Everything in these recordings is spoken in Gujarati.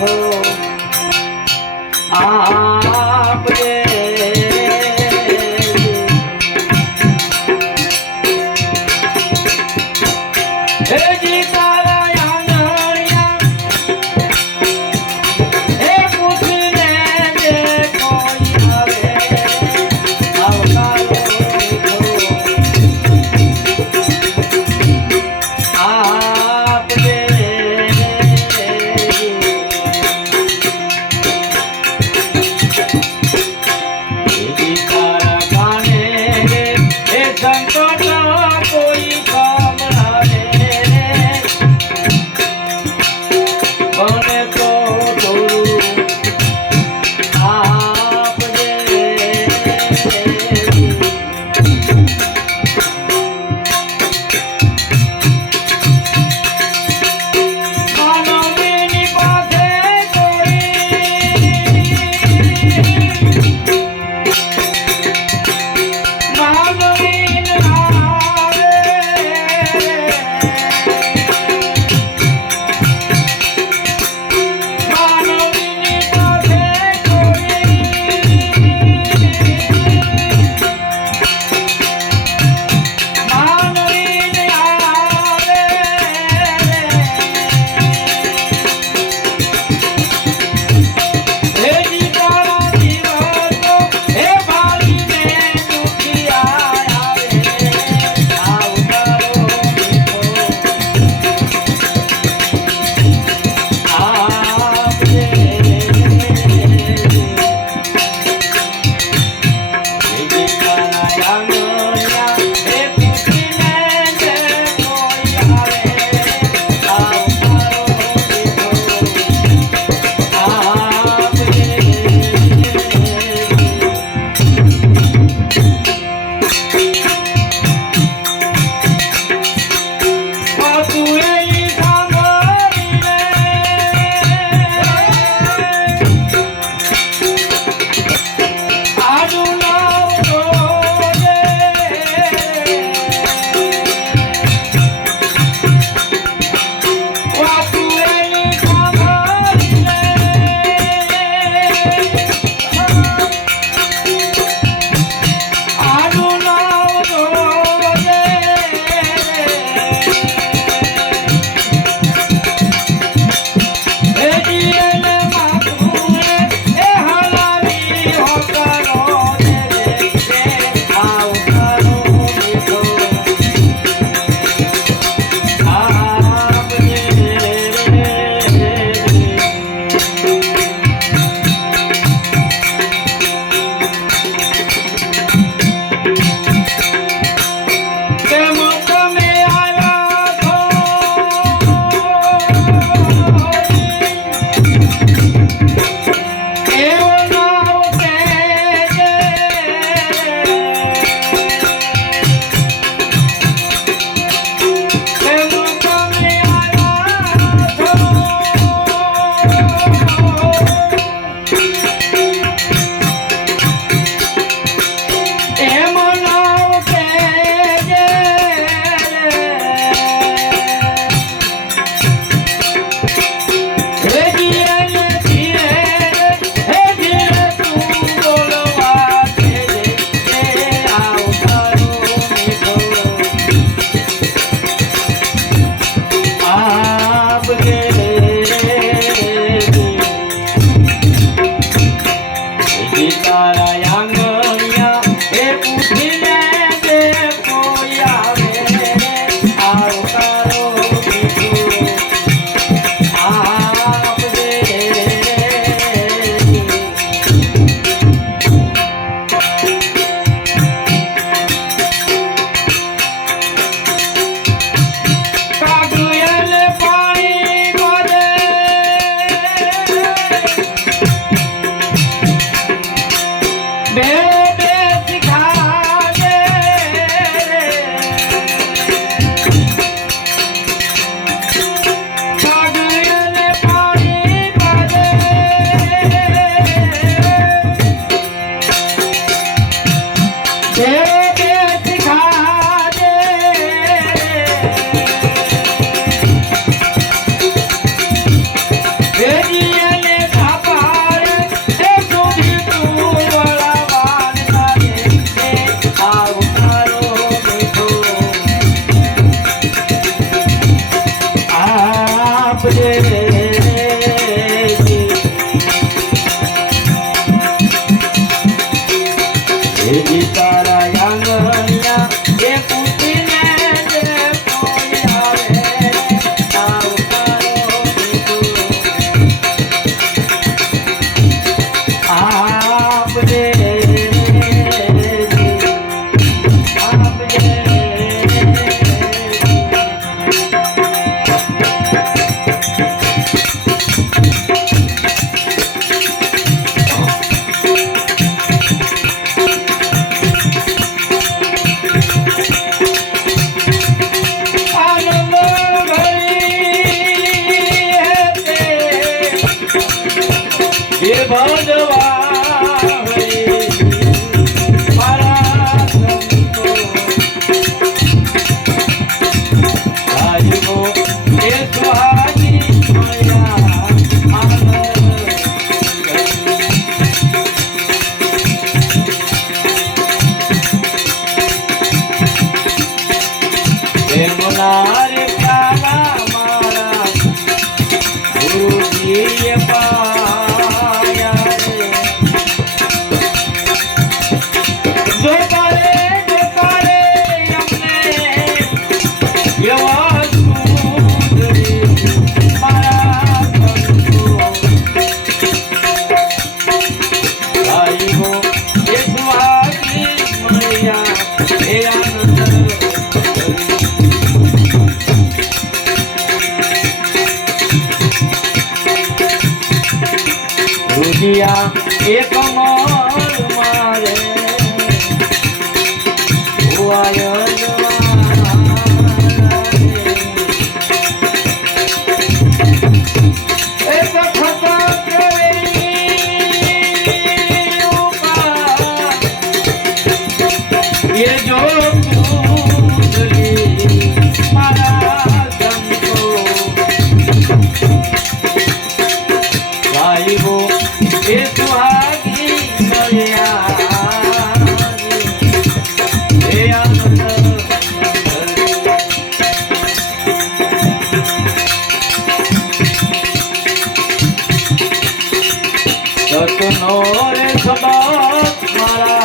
home. Bye. 对 એ પા Diego. રે મારા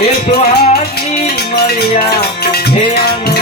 એક વાગી મળ્યા. હે આનંદ